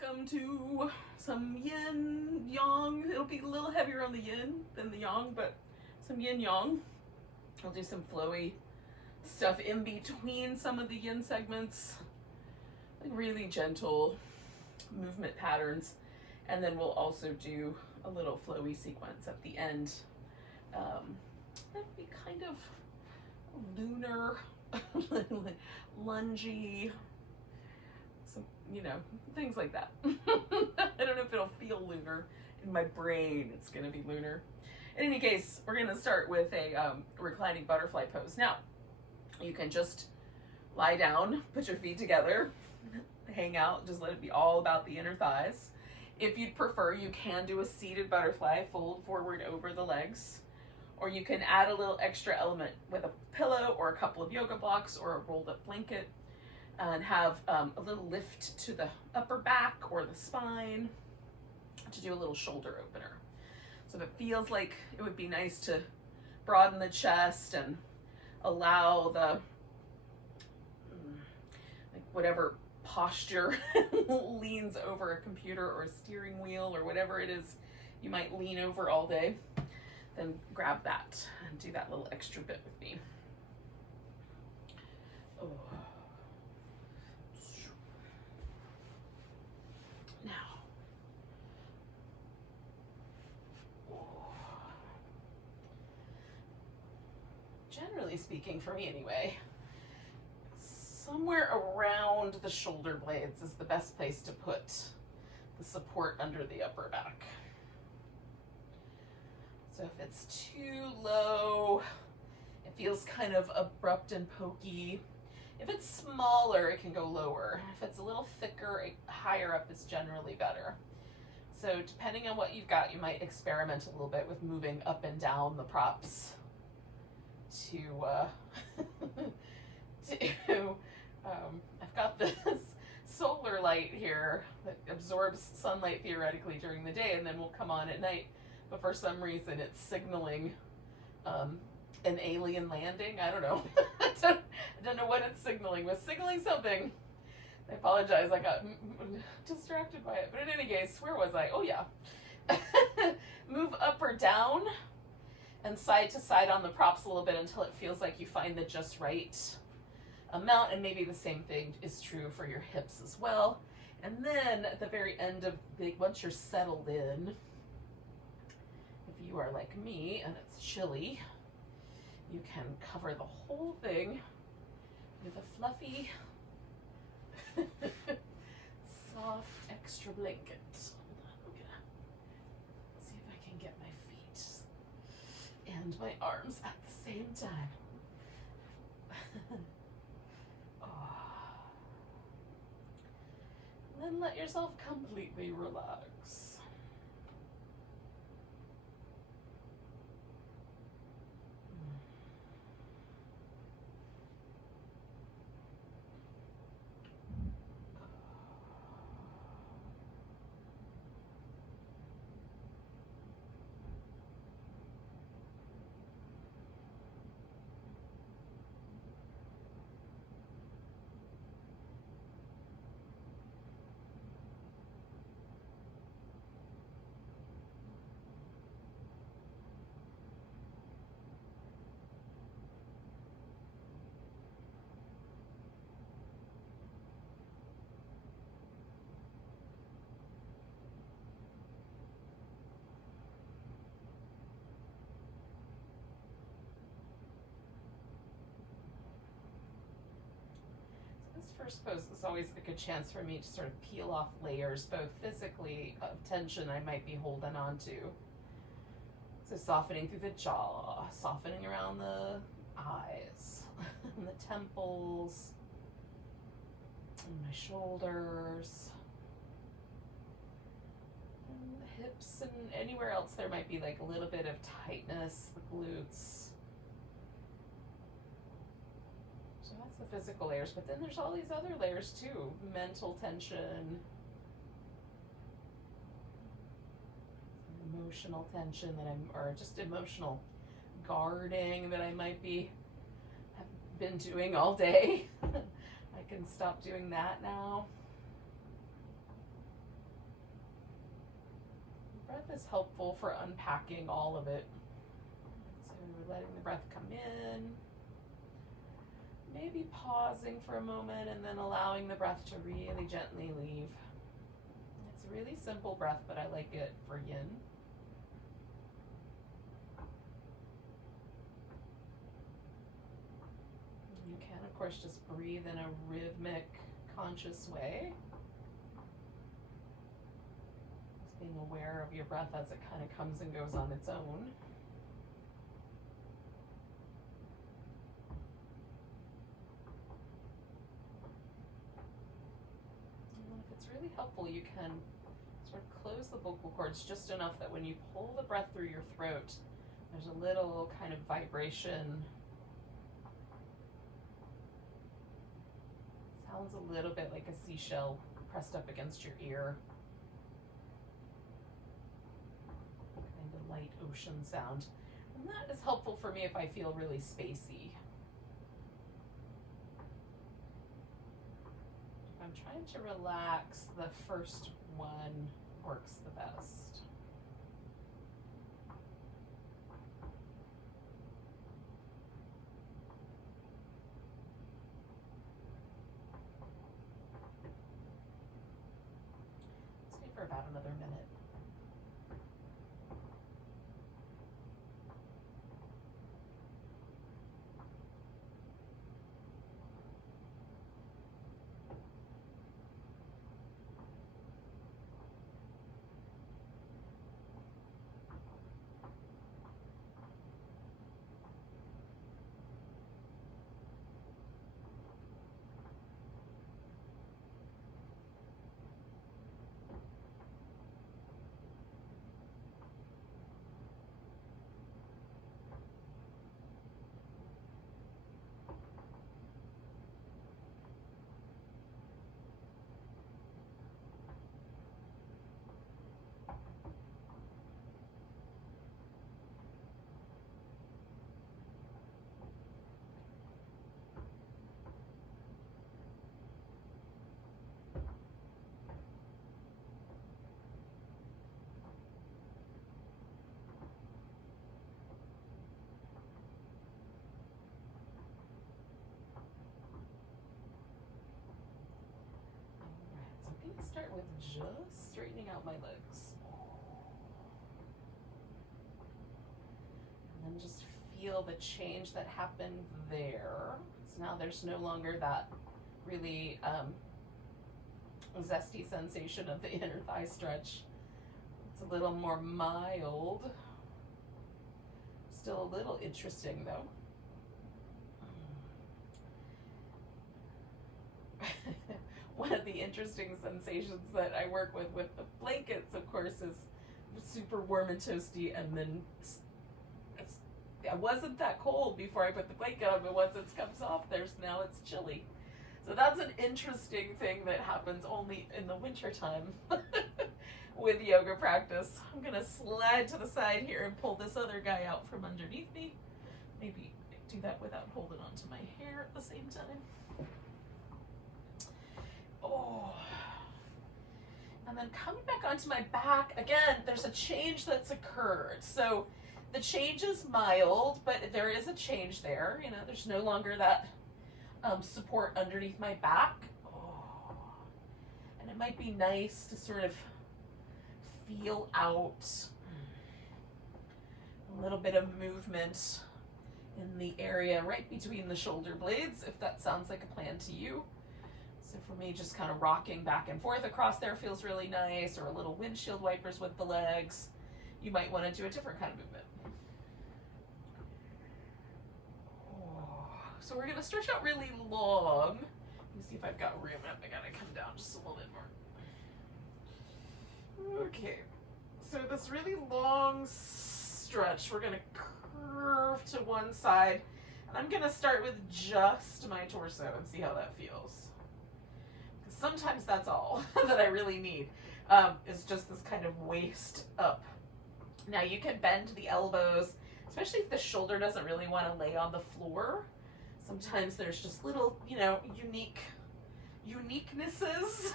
Welcome to some yin yang. It'll be a little heavier on the yin than the yang, but some yin yang. I'll do some flowy stuff in between some of the yin segments, like really gentle movement patterns, and then we'll also do a little flowy sequence at the end. That'll be kind of lunar, lungy, some, things like that. I don't know if it'll feel lunar. In my brain, it's going to be lunar. In any case, we're going to start with a reclining butterfly pose. Now, you can just lie down, put your feet together, hang out, just let it be all about the inner thighs. If you'd prefer, you can do a seated butterfly, fold forward over the legs, or you can add a little extra element with a pillow or a couple of yoga blocks or a rolled up blanket, and have a little lift to the upper back or the spine to do a little shoulder opener. So if it feels like it would be nice to broaden the chest and allow the, whatever posture leans over a computer or a steering wheel or whatever it is you might lean over all day, then grab that and do that little extra bit with me. Oh. Now, generally speaking, for me anyway, somewhere around the shoulder blades is the best place to put the support under the upper back. So if it's too low, it feels kind of abrupt and pokey. If it's smaller, it can go lower. If it's a little thicker, higher up is generally better. So depending on what you've got, you might experiment a little bit with moving up and down the props to I've got this solar light here that absorbs sunlight theoretically during the day and then will come on at night, but for some reason it's signaling an alien landing. I don't know. I don't know what it's signaling. It was signaling something. I apologize. I got distracted by it. But in any case, where was I? Oh, yeah. Move up or down and side to side on the props a little bit until it feels like you find the just right amount. And maybe the same thing is true for your hips as well. And then at the very end of once you're settled in, if you are like me and it's chilly, you can cover the whole thing with a fluffy, soft extra blanket. Hold on, I'm gonna see if I can get my feet and my arms at the same time. Oh. And then let yourself completely relax. This first pose is always a good chance for me to sort of peel off layers, both physically of tension I might be holding on to. So softening through the jaw, softening around the eyes, and the temples, and my shoulders, and the hips, and anywhere else there might be like a little bit of tightness, the glutes. So that's the physical layers, but then there's all these other layers too. Mental tension, emotional tension or just emotional guarding that I might have been doing all day. I can stop doing that now. breath is helpful for unpacking all of it. So letting the breath come in, maybe pausing for a moment, and then allowing the breath to really gently leave. It's a really simple breath, but I like it for yin. You can, of course, just breathe in a rhythmic, conscious way. Just being aware of your breath as it kind of comes and goes on its own. And if it's really helpful, you can sort of close the vocal cords just enough that when you pull the breath through your throat, there's a little kind of vibration. Sounds a little bit like a seashell pressed up against your ear. Kind of light ocean sound. And that is helpful for me if I feel really spacey. If I'm trying to relax, the first one works the best. For about another minute. I'm going to start with just straightening out my legs. And then just feel the change that happened there. So now there's no longer that really zesty sensation of the inner thigh stretch. It's a little more mild. Still a little interesting though. One of the interesting sensations that I work with the blankets, of course, is super warm and toasty, and then it wasn't that cold before I put the blanket on, but once it comes off, now it's chilly. So that's an interesting thing that happens only in the wintertime with yoga practice. I'm gonna slide to the side here and pull this other guy out from underneath me. Maybe do that without holding onto my hair at the same time. Oh. And then coming back onto my back, again, there's a change that's occurred. So the change is mild, but there is a change there. You know, there's no longer that support underneath my back. Oh. And it might be nice to sort of feel out a little bit of movement in the area right between the shoulder blades, if that sounds like a plan to you. So for me, just kind of rocking back and forth across there feels really nice, or a little windshield wipers with the legs. You might want to do a different kind of movement. Oh. So we're going to stretch out really long. Let me see if I've got room. I got to come down just a little bit more. Okay. So this really long stretch, we're going to curve to one side. And I'm going to start with just my torso and see how that feels. Sometimes that's all that I really need, is just this kind of waist up. Now you can bend the elbows, especially if the shoulder doesn't really want to lay on the floor. Sometimes there's just little, uniquenesses. Is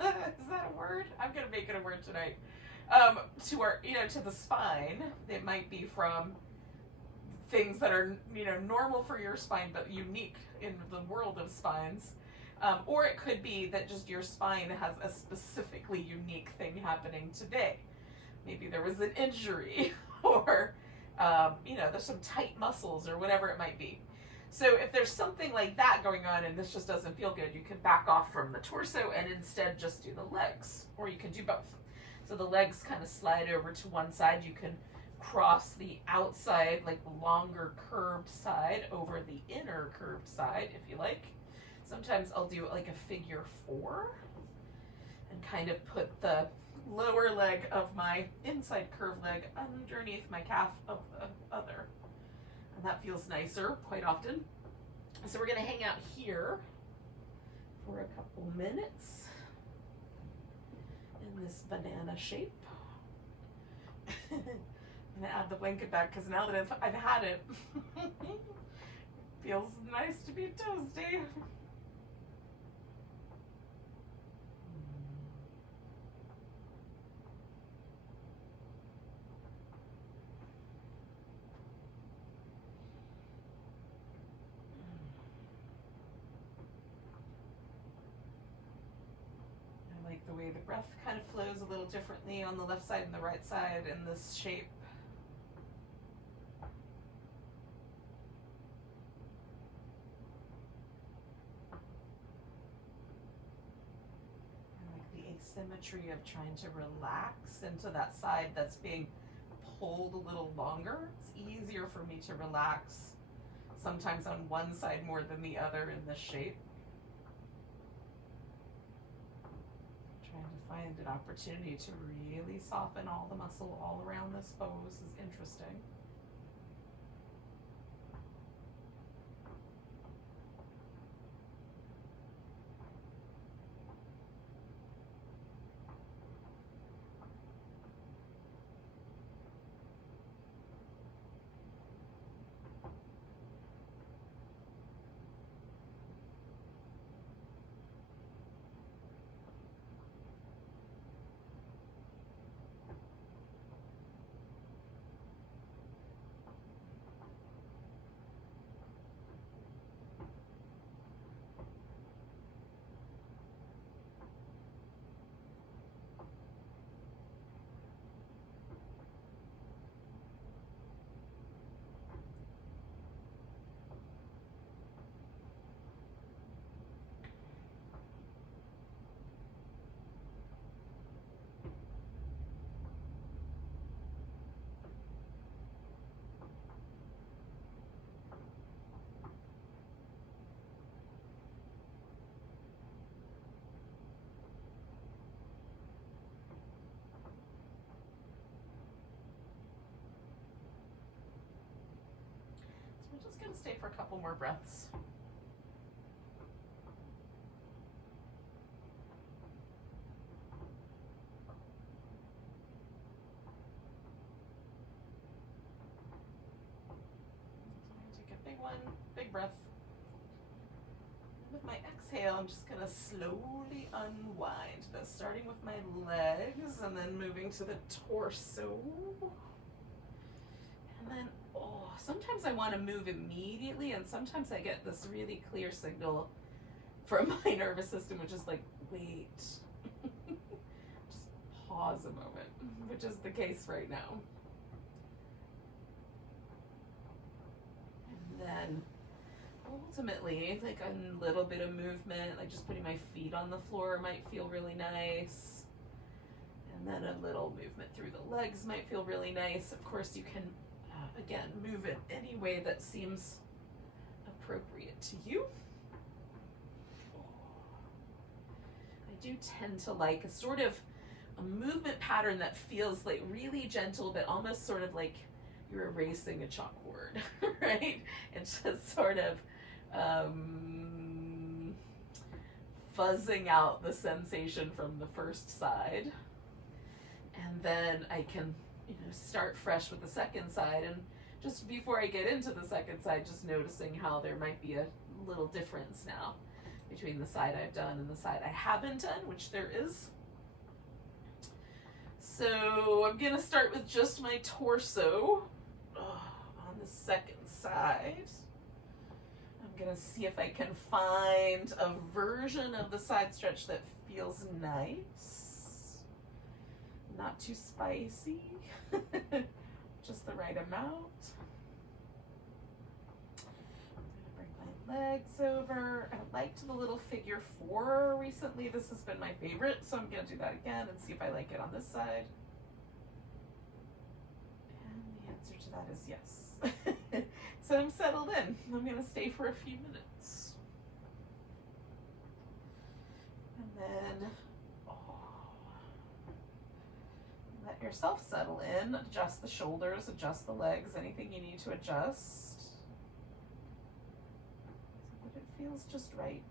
that a word? I'm going to make it a word tonight. to our, to the spine. It might be from things that are, normal for your spine, but unique in the world of spines. Or it could be that just your spine has a specifically unique thing happening today. Maybe there was an injury or, there's some tight muscles or whatever it might be. So if there's something like that going on and this just doesn't feel good, you can back off from the torso and instead just do the legs, or you can do both. So the legs kind of slide over to one side. You can cross the outside, like the longer curved side, over the inner curved side if you like. Sometimes I'll do it like a figure 4 and kind of put the lower leg of my inside curved leg underneath my calf of the other. And that feels nicer quite often. So we're going to hang out here for a couple minutes in this banana shape. I'm going to add the blanket back because now that I've had it, feels nice to be toasty. The way the breath kind of flows a little differently on the left side and the right side in this shape. I like the asymmetry of trying to relax into that side that's being pulled a little longer. It's easier for me to relax sometimes on one side more than the other in this shape. Trying to find an opportunity to really soften all the muscle all around this pose is interesting. We're just going to stay for a couple more breaths. So take a big one, big breath. With my exhale, I'm just going to slowly unwind this, starting with my legs and then moving to the torso. And then, sometimes I want to move immediately, and sometimes I get this really clear signal from my nervous system, which is like, wait, just pause a moment, which is the case right now. And then ultimately, like a little bit of movement, like just putting my feet on the floor might feel really nice. And then a little movement through the legs might feel really nice. Of course, you can again, move it any way that seems appropriate to you. I do tend to like a sort of a movement pattern that feels like really gentle, but almost sort of like you're erasing a chalkboard, right? It's just sort of fuzzing out the sensation from the first side. And then I can start fresh with the second side, and just before I get into the second side, just noticing how there might be a little difference now between the side I've done and the side I haven't done, which there is. So I'm going to start with just my torso on the second side. I'm going to see if I can find a version of the side stretch that feels nice. Not too spicy. Just the right amount. Legs over. I liked the little figure 4 recently. This has been my favorite, so I'm going to do that again and see if I like it on this side. And the answer to that is yes. So I'm settled in. I'm going to stay for a few minutes. And then let yourself settle in. Adjust the shoulders, adjust the legs, anything you need to adjust. It feels just right.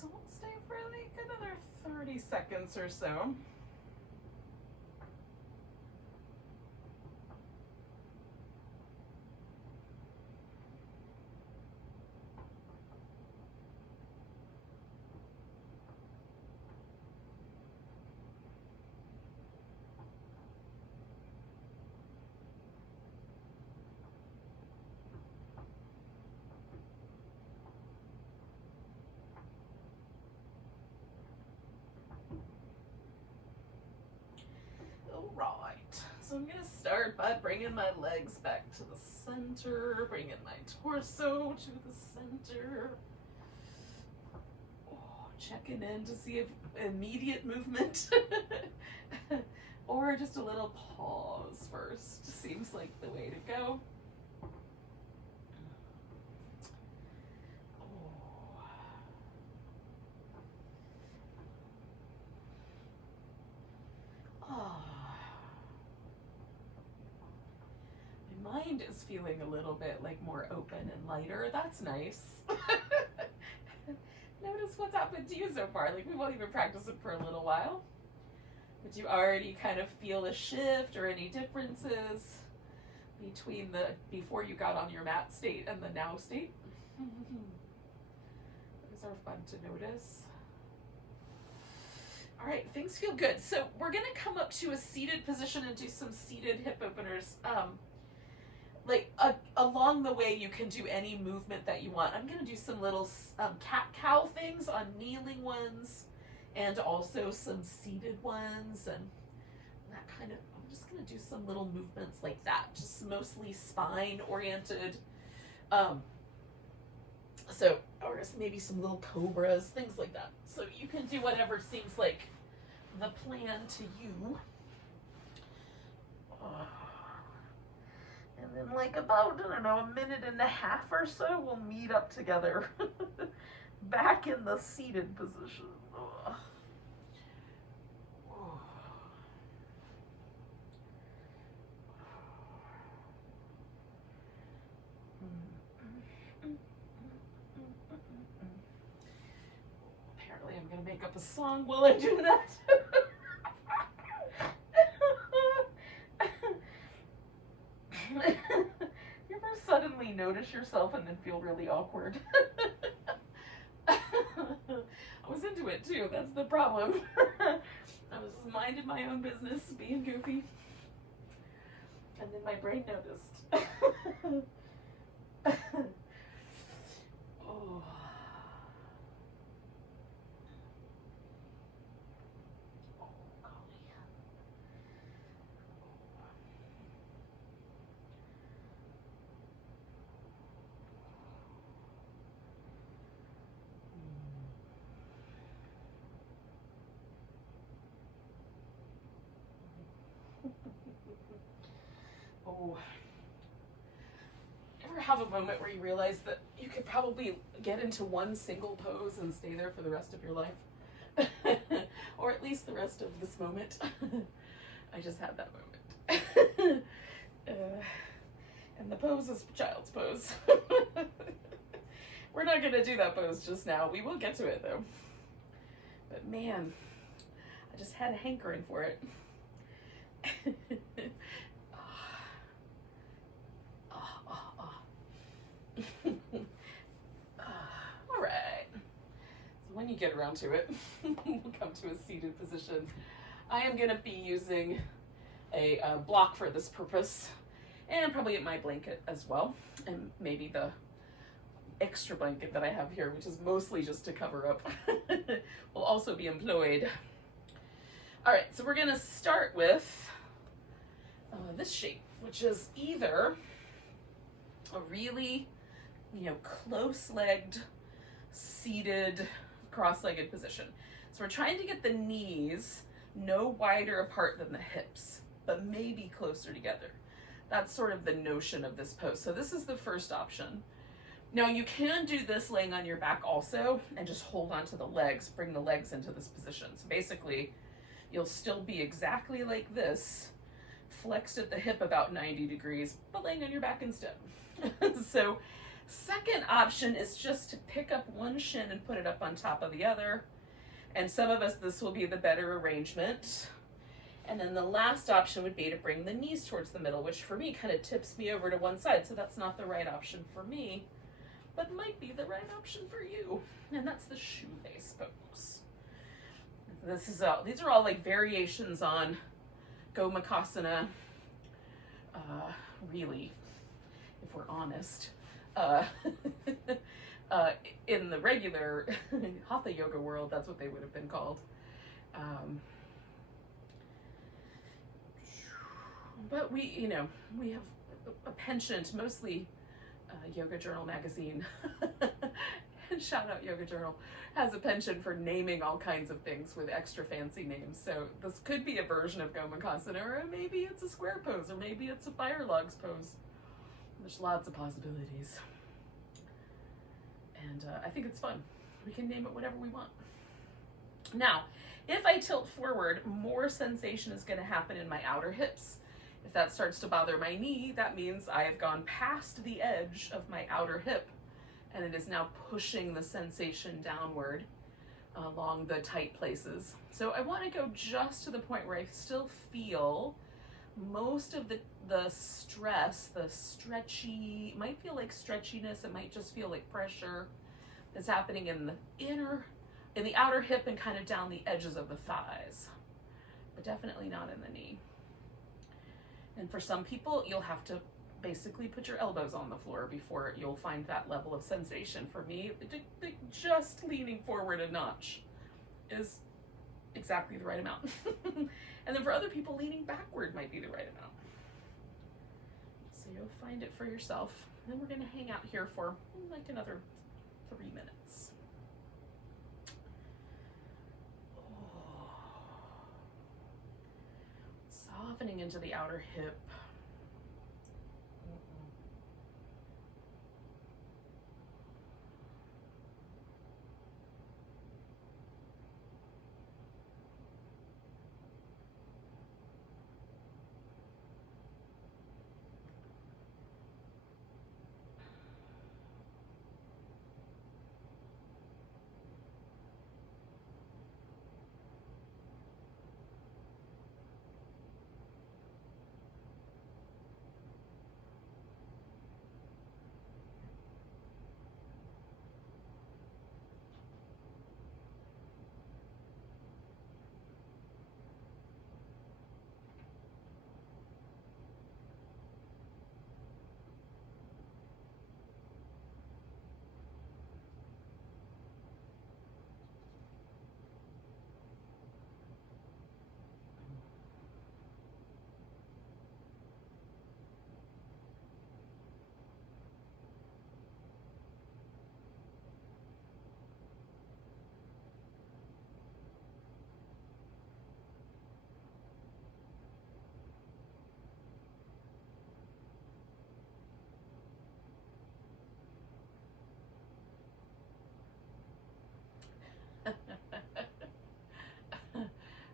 So we'll stay for like another 30 seconds or so. Right, so I'm gonna start by bringing my legs back to the center, bringing my torso to the center. Checking in to see if immediate movement or just a little pause first seems like the way to go. Mind is feeling a little bit like more open and lighter. That's nice. Notice what's happened to you so far. Like, we won't even practice it for a little while, but you already kind of feel a shift or any differences between the before you got on your mat state and the now state. Those are fun to notice. All right, things feel good. So we're gonna come up to a seated position and do some seated hip openers. like along the way, you can do any movement that you want. I'm going to do some little cat-cow things on kneeling ones, and also some seated ones, and that kind of, I'm just going to do some little movements like that, just mostly spine oriented. So, or maybe some little cobras, things like that. So you can do whatever seems like the plan to you. And then like about, I don't know, a minute and a half or so, we'll meet up together back in the seated position. Apparently I'm going to make up a song while I do that. You ever suddenly notice yourself and then feel really awkward? I was into it too, that's the problem. I was just minding my own business, being goofy. And then my brain noticed. Oh. Oh. Ever have a moment where you realize that you could probably get into one single pose and stay there for the rest of your life? Or at least the rest of this moment. I just had that moment. And the pose is child's pose. We're not going to do that pose just now. We will get to it though. But man, I just had a hankering for it. All right. So when you get around to it, we'll come to a seated position. I am going to be using a block for this purpose, and probably my blanket as well, and maybe the extra blanket that I have here, which is mostly just to cover up, will also be employed. All right, so we're going to start with this shape, which is either a really, close-legged, seated, cross-legged position. So we're trying to get the knees no wider apart than the hips, but maybe closer together. That's sort of the notion of this pose. So this is the first option. Now you can do this laying on your back also, and just hold onto the legs, bring the legs into this position. So basically, you'll still be exactly like this, flexed at the hip about 90 degrees, but laying on your back instead. So second option is just to pick up one shin and put it up on top of the other. And some of us, this will be the better arrangement. And then the last option would be to bring the knees towards the middle, which for me kind of tips me over to one side. So that's not the right option for me, but might be the right option for you. And that's the shoelace pose. These are all like variations on Gomukhasana, really, if we're honest. In the regular Hatha yoga world, that's what they would have been called. But we have a penchant, mostly Yoga Journal magazine, shout out Yoga Journal, has a penchant for naming all kinds of things with extra fancy names. So this could be a version of Gomukhasana, or maybe it's a square pose, or maybe it's a fire logs pose. There's lots of possibilities. And I think it's fun. We can name it whatever we want. Now, if I tilt forward, more sensation is going to happen in my outer hips. If that starts to bother my knee, that means I have gone past the edge of my outer hip, and it is now pushing the sensation downward along the tight places. So I want to go just to the point where I still feel most of the stress, the stretchy, it might feel like stretchiness, it might just feel like pressure that's happening in the outer hip and kind of down the edges of the thighs, but definitely not in the knee. And for some people, you'll have to basically put your elbows on the floor before you'll find that level of sensation. For me, just leaning forward a notch is exactly the right amount. And then for other people, leaning backward might be the right amount. So you'll find it for yourself. And then we're going to hang out here for like another 3 minutes. Softening into the outer hip.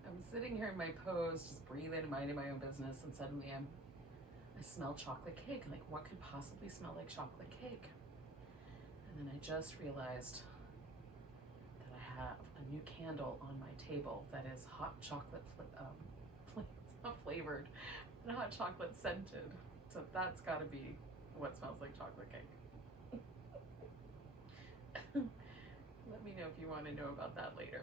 I'm sitting here in my pose, just breathing and minding my own business, and suddenly I smell chocolate cake. I'm like, what could possibly smell like chocolate cake? And then I just realized that I have a new candle on my table that is hot chocolate, it's not flavored, but hot chocolate scented. So that's got to be what smells like chocolate cake. Let me know if you want to know about that later.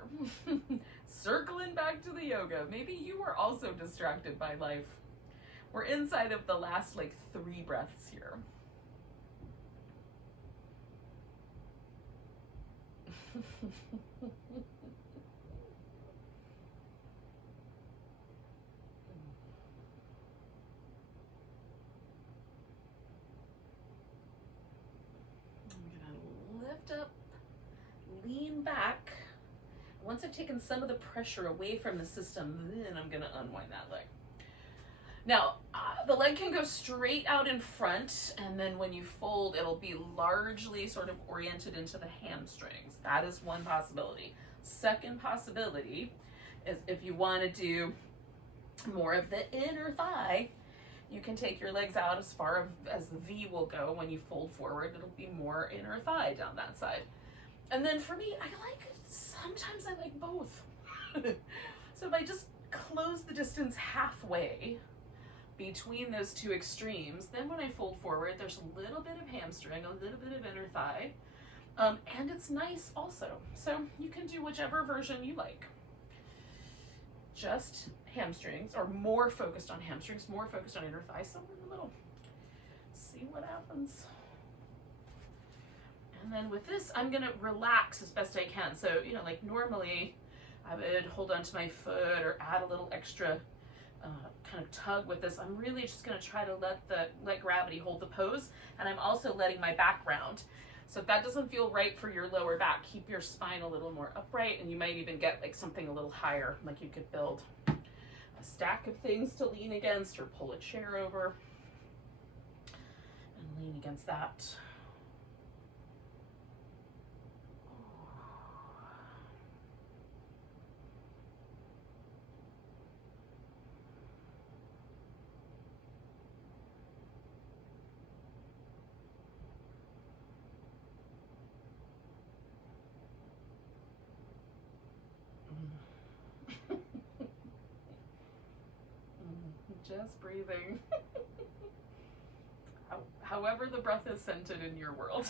Circling back to the yoga. Maybe you were also distracted by life. We're inside of the last like 3 breaths here. I'm gonna lift up, lean back. Once I've taken some of the pressure away from the system, then I'm gonna unwind that leg. Now, the leg can go straight out in front, and then when you fold, it'll be largely sort of oriented into the hamstrings. That is one possibility. Second possibility is if you want to do more of the inner thigh, you can take your legs out as far as the V will go. When you fold forward, it'll be more inner thigh down that side. And then for me, sometimes I like both. So if I just close the distance halfway between those two extremes, then when I fold forward, there's a little bit of hamstring, a little bit of inner thigh, and it's nice also. So you can do whichever version you like. Just hamstrings, or more focused on hamstrings, more focused on inner thigh, somewhere in the middle. See what happens. And then with this, I'm gonna relax as best I can. So, like normally I would hold onto my foot or add a little extra kind of tug with this. I'm really just gonna try to let gravity hold the pose, and I'm also letting my back round. So if that doesn't feel right for your lower back, keep your spine a little more upright, and you might even get like something a little higher, like you could build a stack of things to lean against or pull a chair over and lean against that. Just breathing. However the breath is scented in your world.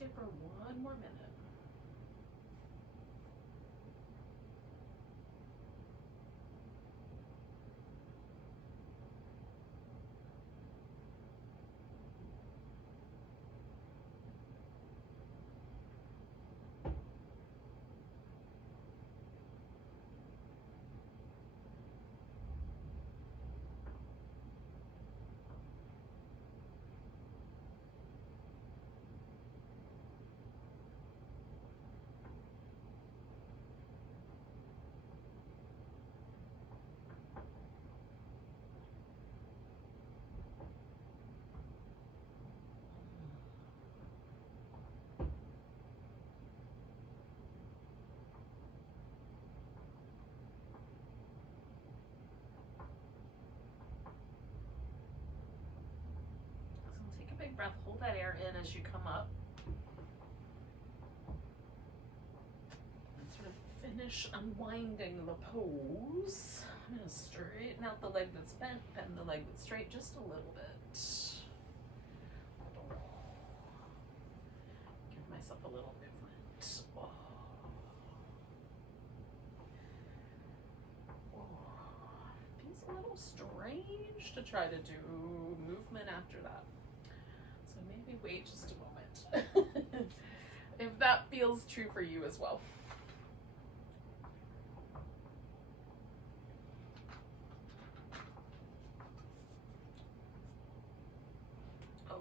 stay for one more minute. Big breath, hold that air in as you come up. And sort of finish unwinding the pose. I'm going to straighten out the leg that's bent, bend the leg that's straight just a little bit. Give myself a little movement. Oh. Oh. Feels a little strange to try to do movement after that. Maybe wait just a moment if that feels true for you as well. Oh.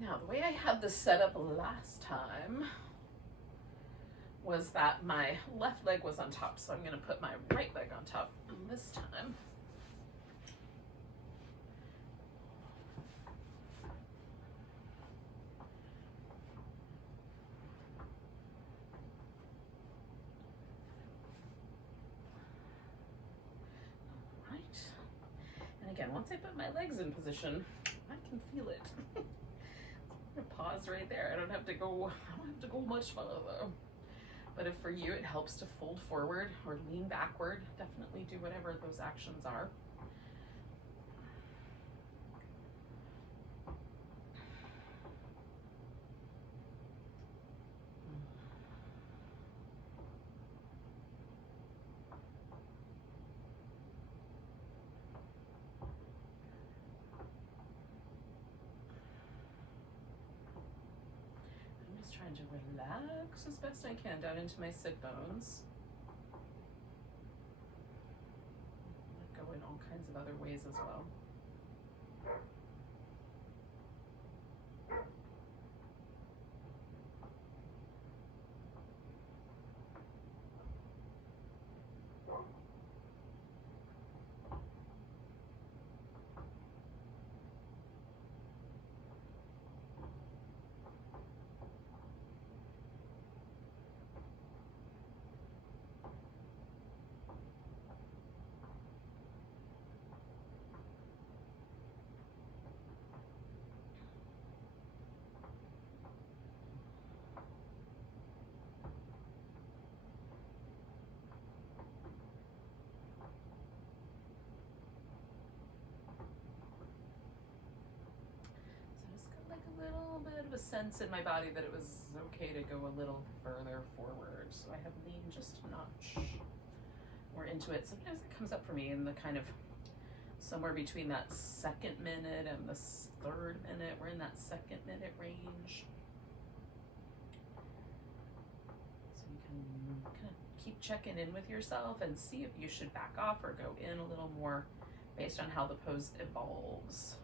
Now, the way I had this set up last time was that my left leg was on top, so I'm going to put my right leg on top this time. All right. And again, once I put my legs in position, I can feel it. I'm going to pause right there. I don't have to go much further. But if for you it helps to fold forward or lean backward, definitely do whatever those actions are. Trying to relax as best I can down into my sit bones. Let go in all kinds of other ways as well. A little bit of a sense in my body that it was okay to go a little further forward. So I have leaned just a notch more into it. Sometimes it comes up for me in the kind of somewhere between that 2nd minute and the 3rd minute. We're in that 2nd minute range. So you can kind of keep checking in with yourself and see if you should back off or go in a little more based on how the pose evolves.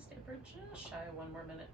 stay for just shy of 1 more minute.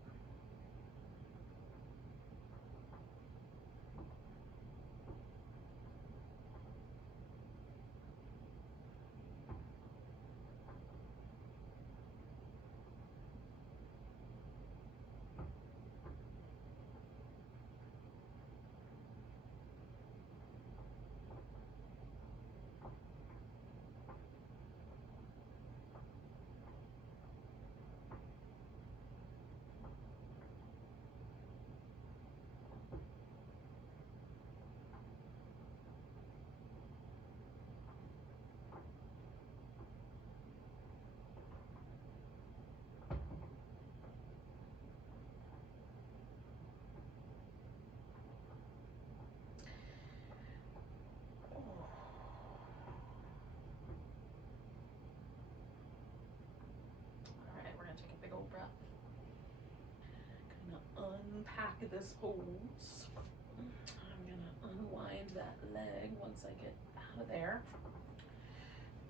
Breath. Gonna unpack this hose. I'm gonna unwind that leg once I get out of there.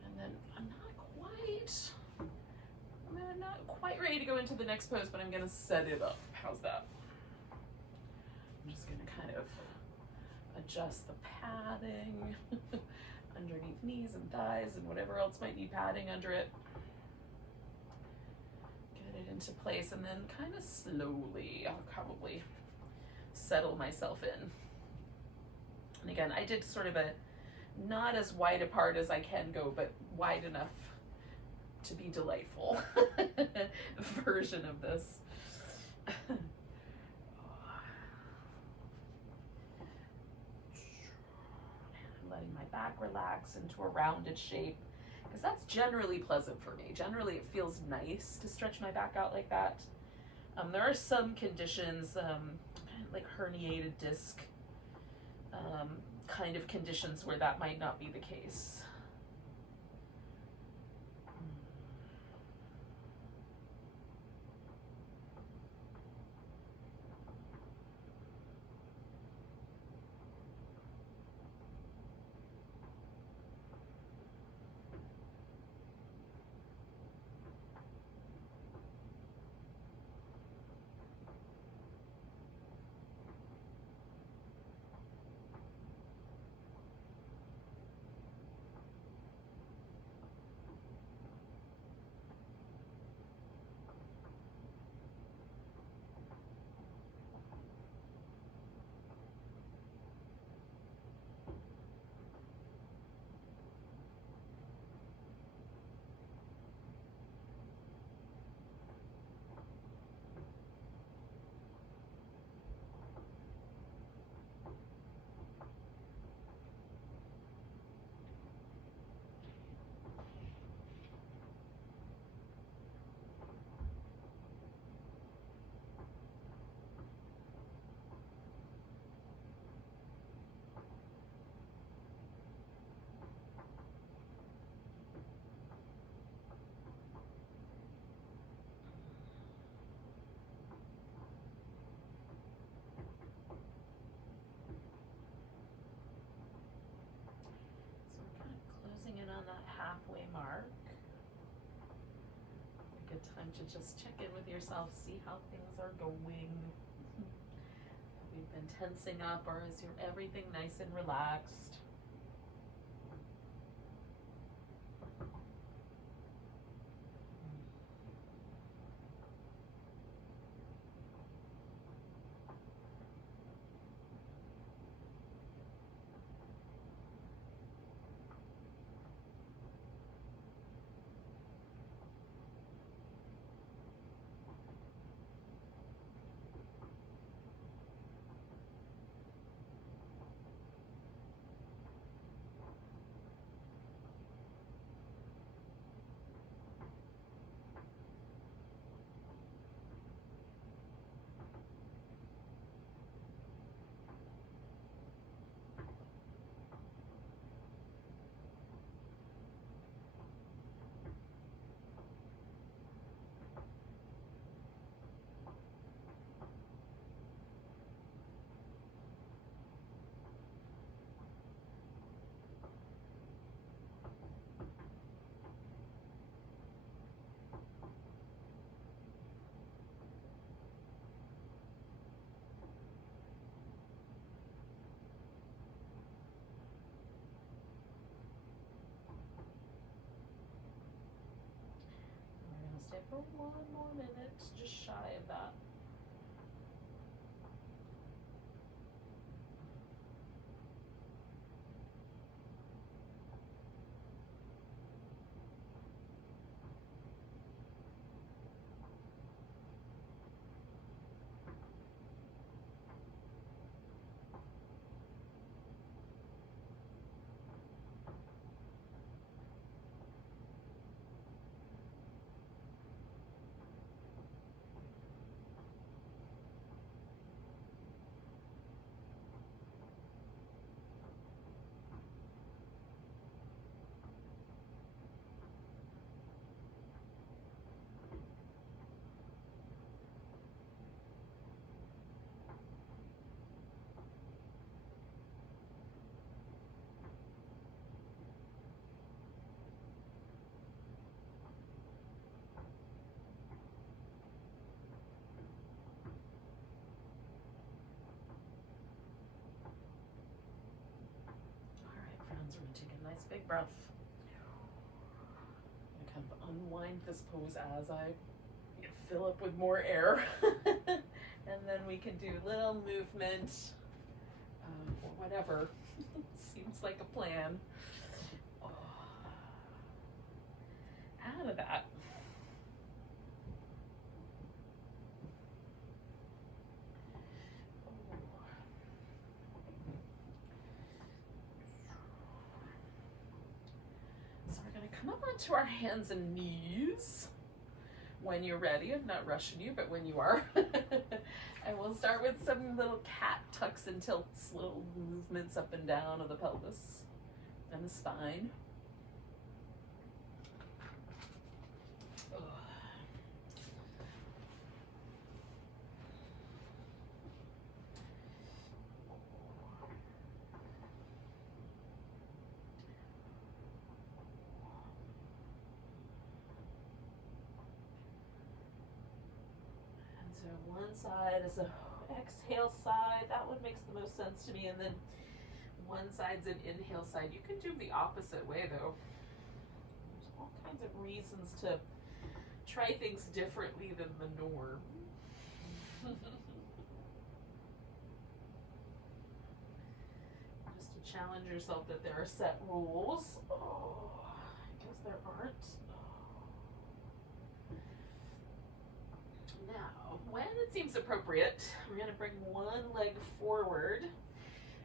And then I'm not quite ready to go into the next pose, but I'm gonna set it up. How's that? I'm just gonna kind of adjust the padding underneath knees and thighs and whatever else might need padding under it. Into place, and then kind of slowly I'll probably settle myself in. And again, I did sort of a not as wide apart as I can go, but wide enough to be delightful version of this. Letting my back relax into a rounded shape, because that's generally pleasant for me. Generally, it feels nice to stretch my back out like that. There are some conditions, like herniated disc kind of conditions, where that might not be the case. On that halfway mark. It's a good time to just check in with yourself, see how things are going. Have you been tensing up, or is everything nice and relaxed? for 1 more minute, just shy of that. We're going to take a nice big breath. I'm going to kind of unwind this pose as I fill up with more air. And then we can do a little movement or whatever. Seems like a plan. Out of that. Come up onto our hands and knees when you're ready. I'm not rushing you, but when you are. And we'll start with some little cat tucks and tilts, little movements up and down of the pelvis and the spine. So one side is a exhale side. That one makes the most sense to me. And then one side's an inhale side. You can do the opposite way though. There's all kinds of reasons to try things differently than the norm. Just to challenge yourself that there are set rules. Oh, I guess there aren't. Now, when it seems appropriate, we're going to bring one leg forward,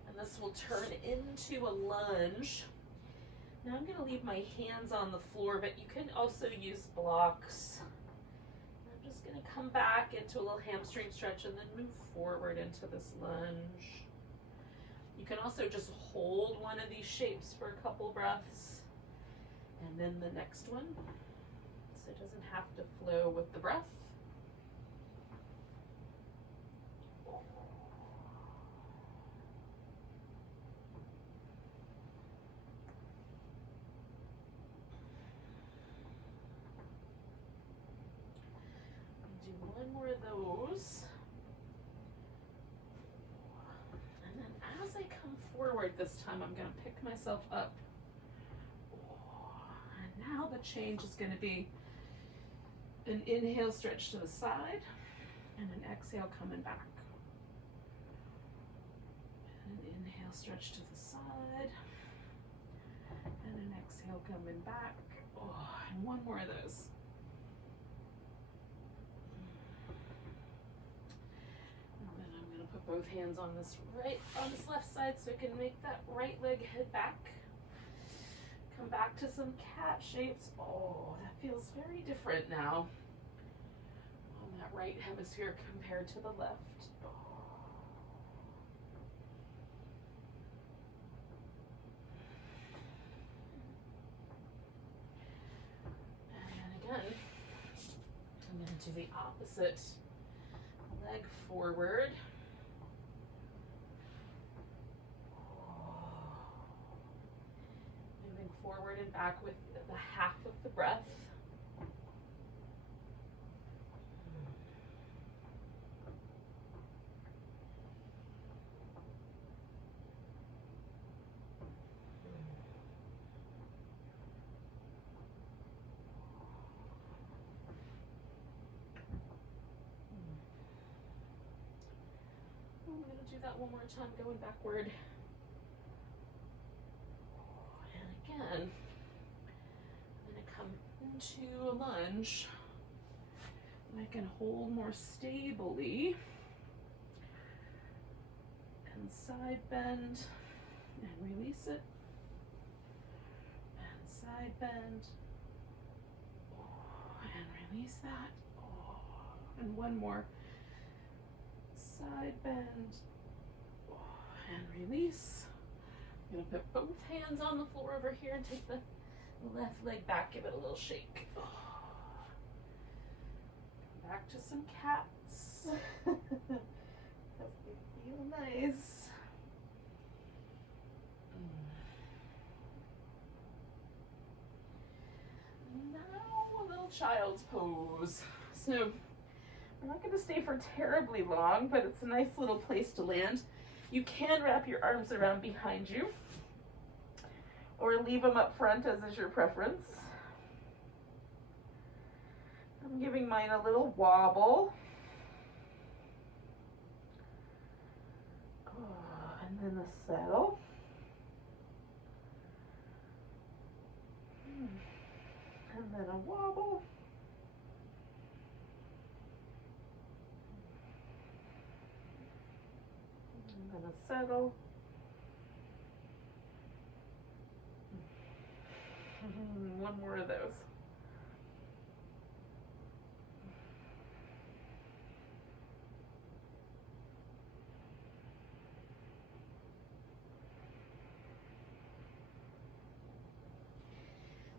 and this will turn into a lunge. Now I'm going to leave my hands on the floor, but you can also use blocks. I'm just going to come back into a little hamstring stretch and then move forward into this lunge. You can also just hold one of these shapes for a couple breaths, and then the next one, so it doesn't have to flow with the breath. Do one more of those. And then as I come forward this time, I'm going to pick myself up. And now the change is going to be an inhale stretch to the side and an exhale coming back. And an inhale stretch to the side and an exhale coming back. And one more of those. Both hands on this left side so I can make that right leg head back. Come back to some cat shapes. Oh, that feels very different now on that right hemisphere compared to the left. And then again, I'm going to do the opposite leg forward. Forward and back with the half of the breath. do that one more time, going backward. And again, I'm going to come into a lunge. And I can hold more stably. And side bend and release it. And side bend. And release that. And one more. Side bend and release. I'm gonna put both hands on the floor over here and take the left leg back, give it a little shake. Back to some cats. That feel nice. Now a little child's pose. So I'm not going to stay for terribly long, but it's a nice little place to land. You can wrap your arms around behind you or leave them up front, as is your preference. I'm giving mine a little wobble. And then a settle. And then a wobble. And then a settle. One more of those.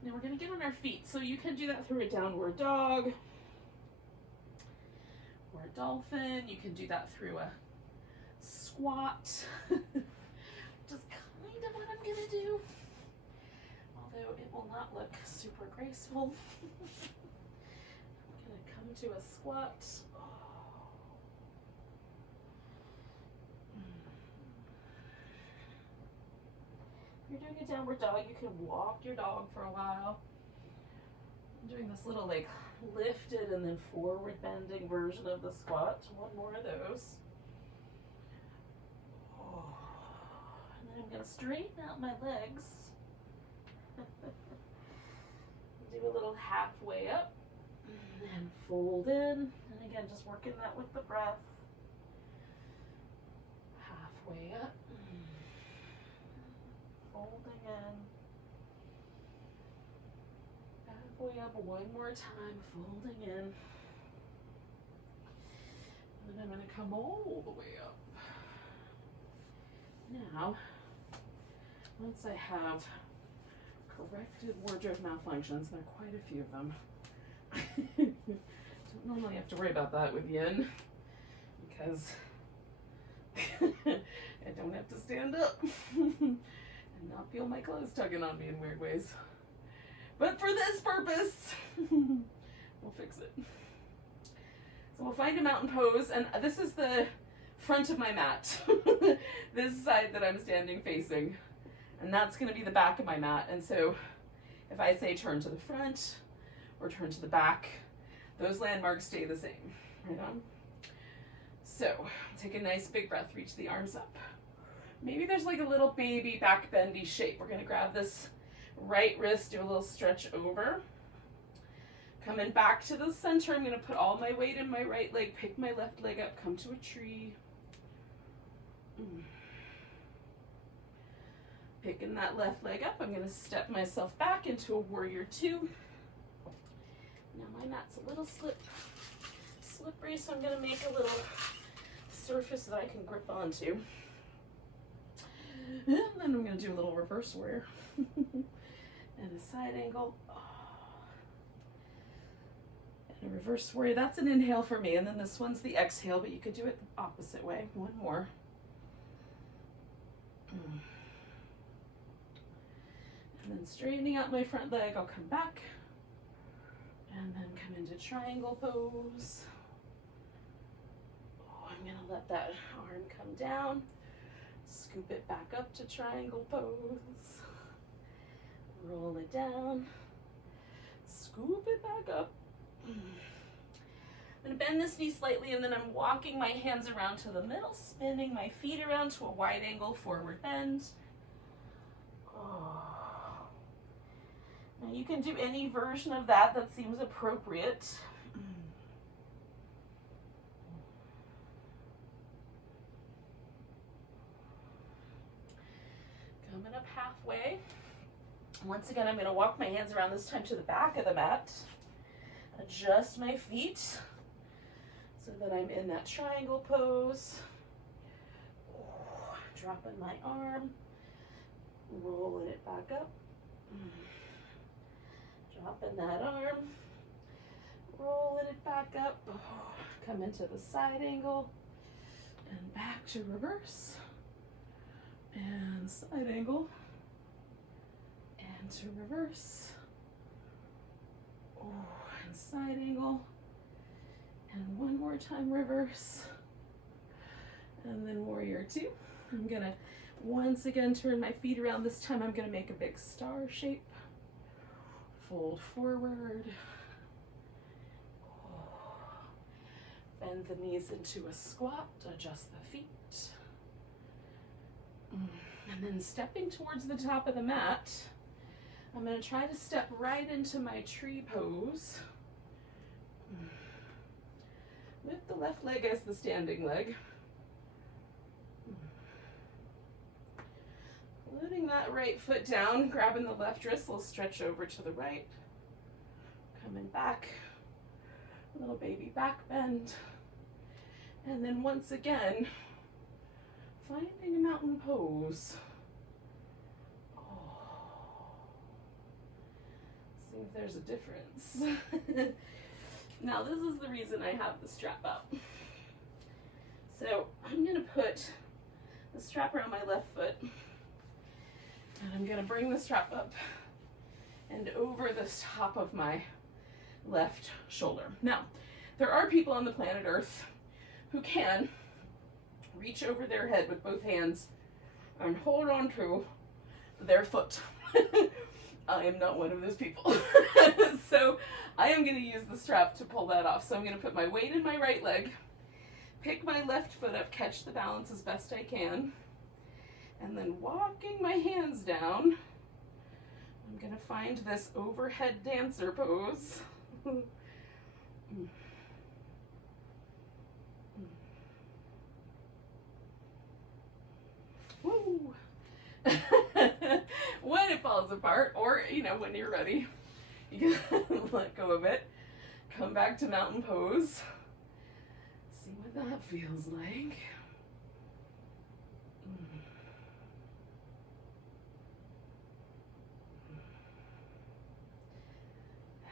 Now we're going to get on our feet, so you can do that through a downward dog or a dolphin. You can do that through a squat. Just kind of what I'm going to do, although it will not look super graceful. I'm going to come to a squat. If you're doing a downward dog, you can walk your dog for a while. I'm doing this little like lifted and then forward bending version of the squat. One more of those. And then I'm going to straighten out my legs. Do a little halfway up and fold in. And again, just working that with the breath. Halfway up. Folding in. Halfway up one more time, folding in. And then I'm going to come all the way up. Now, once I have corrected wardrobe malfunctions, there are quite a few of them. Don't normally have to worry about that with yin because I don't have to stand up and not feel my clothes tugging on me in weird ways. But for this purpose, we'll fix it. So we'll find a mountain pose, and this is the front of my mat. This side that I'm standing facing, and that's going to be the back of my mat. And so if I say turn to the front or turn to the back, those landmarks stay the same. Right on? So take a nice big breath, reach the arms up. Maybe there's like a little baby back bendy shape. We're going to grab this right wrist, do a little stretch over. Coming back to the center, I'm going to put all my weight in my right leg, pick my left leg up, come to a tree. Picking that left leg up, I'm going to step myself back into a warrior two. Now my mat's a little slippery, so I'm going to make a little surface that I can grip onto. And then I'm going to do a little reverse warrior. And a side angle. And a reverse warrior. That's an inhale for me. And then this one's the exhale, but you could do it the opposite way. One more. And then straightening out my front leg, I'll come back. And then come into triangle pose. I'm going to let that arm come down. Scoop it back up to triangle pose. Roll it down. Scoop it back up. I'm going to bend this knee slightly, and then I'm walking my hands around to the middle, spinning my feet around to a wide angle forward bend. Now you can do any version of that that seems appropriate. Coming up halfway. Once again, I'm going to walk my hands around, this time to the back of the mat. Adjust my feet so that I'm in that triangle pose. Dropping my arm, rolling it back up. Dropping that arm, rolling it back up. Come into the side angle and back to reverse. And side angle and to reverse. And side angle. And one more time reverse. And then warrior two. I'm gonna once again turn my feet around. This time I'm gonna make a big star shape. Fold forward. Bend the knees into a squat. Adjust the feet. And then stepping towards the top of the mat, I'm going to try to step right into my tree pose with the left leg as the standing leg. Letting that right foot down, grabbing the left wrist, we'll stretch over to the right. Coming back, a little baby back bend. And then once again, finding a mountain pose. See if there's a difference. Now this is the reason I have the strap up. So I'm gonna put the strap around my left foot, and I'm gonna bring the strap up and over the top of my left shoulder. Now, there are people on the planet Earth who can reach over their head with both hands and hold on to their foot. I am not one of those people. So I am going to use the strap to pull that off. So I'm going to put my weight in my right leg, pick my left foot up, catch the balance as best I can, and then walking my hands down, I'm going to find this overhead dancer pose. Woo! When it falls apart, or when you're ready, you can let go of it, come back to mountain pose, see what that feels like.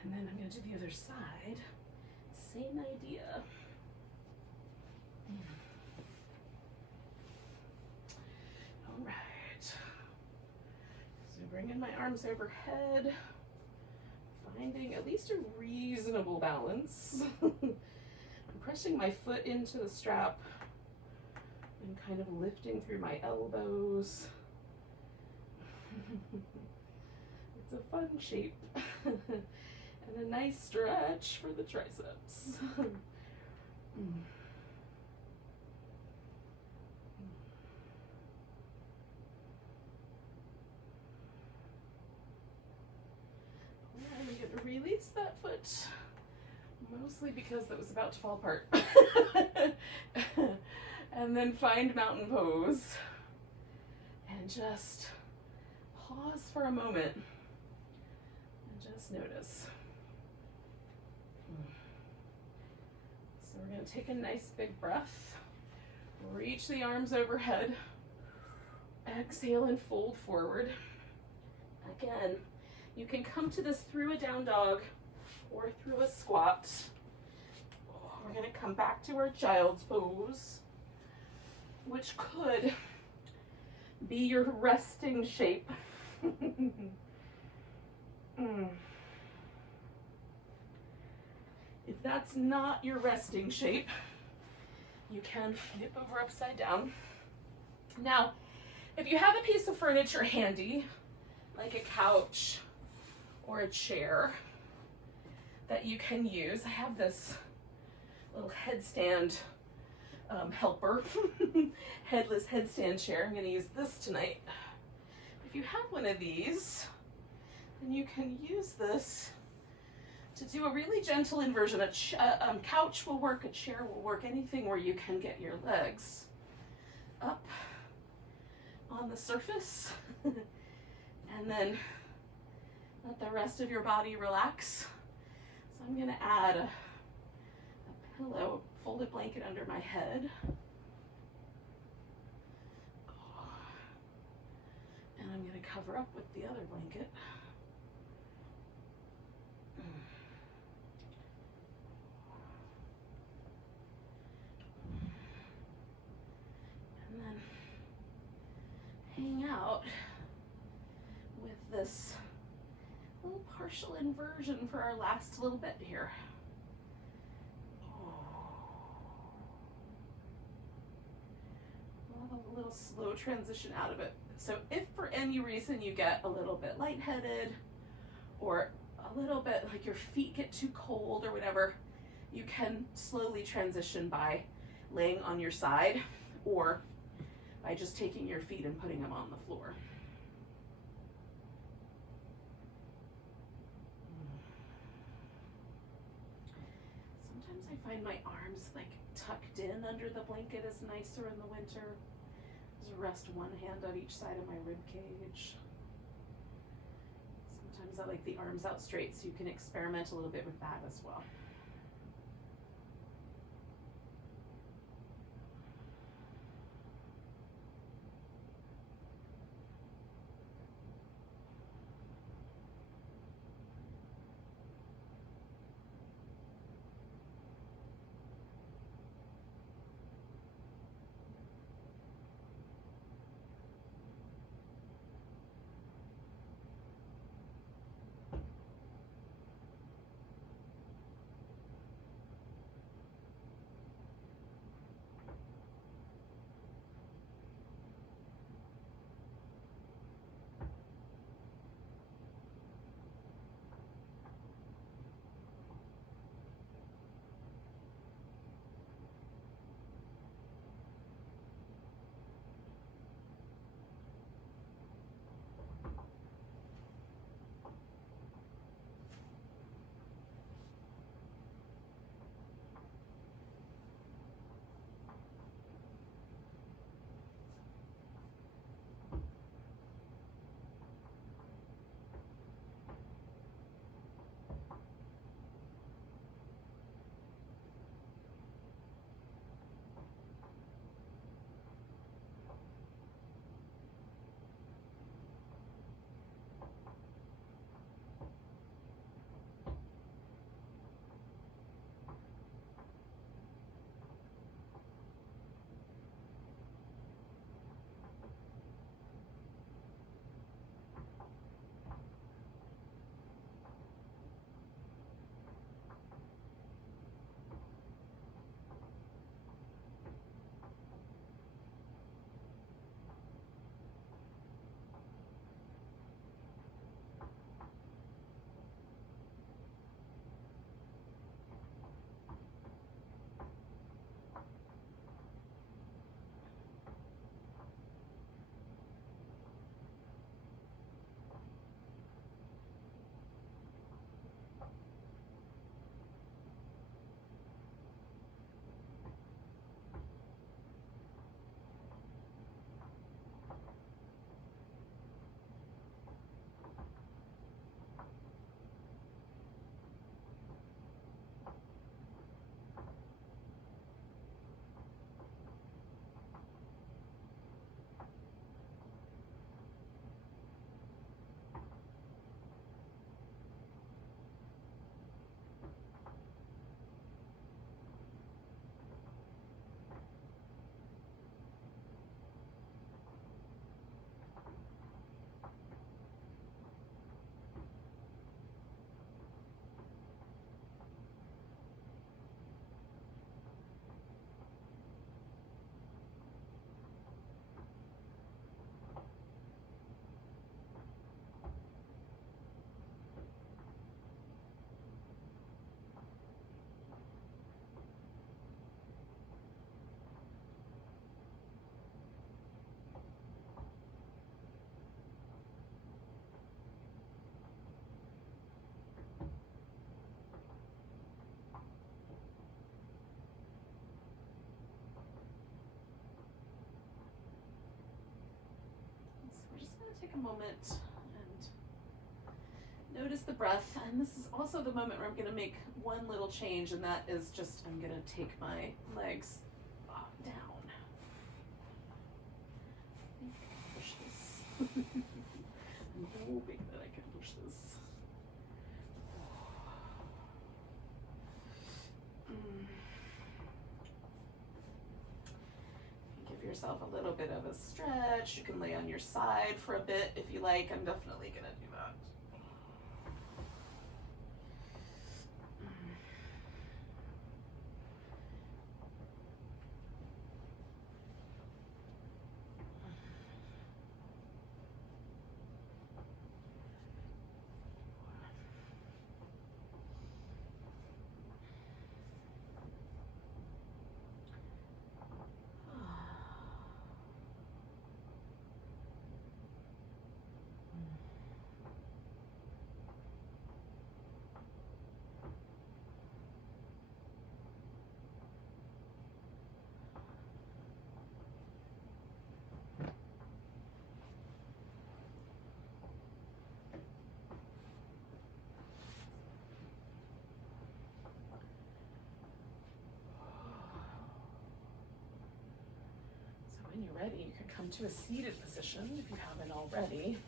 And then I'm going to do the other side, same idea. All right. So bringing my arms overhead, finding at least a reasonable balance. I'm pressing my foot into the strap and kind of lifting through my elbows. It's a fun shape and a nice stretch for the triceps. I'm going to release that foot, mostly because that was about to fall apart. And then find mountain pose and just pause for a moment and just notice. So we're going to take a nice big breath, reach the arms overhead, exhale and fold forward. Again, you can come to this through a down dog or through a squat. We're going to come back to our child's pose, which could be your resting shape. If that's not your resting shape, you can flip over upside down. Now, if you have a piece of furniture handy, like a couch or a chair that you can use, I have this little headstand helper, headless headstand chair. I'm going to use this tonight. If you have one of these, then you can use this to do a really gentle inversion. A couch will work, a chair will work, anything where you can get your legs up on the surface and then let the rest of your body relax. So I'm going to add a pillow, folded blanket under my head. And I'm going to cover up with the other blanket. And then hang out with this little partial inversion for our last little bit here. A little slow transition out of it. So if for any reason you get a little bit lightheaded or a little bit like your feet get too cold or whatever, you can slowly transition by laying on your side or by just taking your feet and putting them on the floor. Sometimes I find my arms like tucked in under the blanket is nicer in the winter. Just rest one hand on each side of my rib cage. Sometimes I like the arms out straight, so you can experiment a little bit with that as well. take a moment and notice the breath. And this is also the moment where I'm going to make one little change, and that is just I'm going to take my legs down. Push this. I'm hoping that I can push this. Give yourself a little bit of a stretch. You can lay on your side for a bit if you like. I'm definitely going to do that. When you're ready, you can come to a seated position if you haven't already.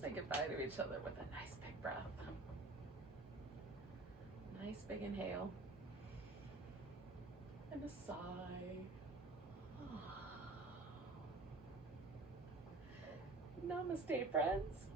Say goodbye to each other with a nice big breath. Nice big inhale. And a sigh. Namaste, friends.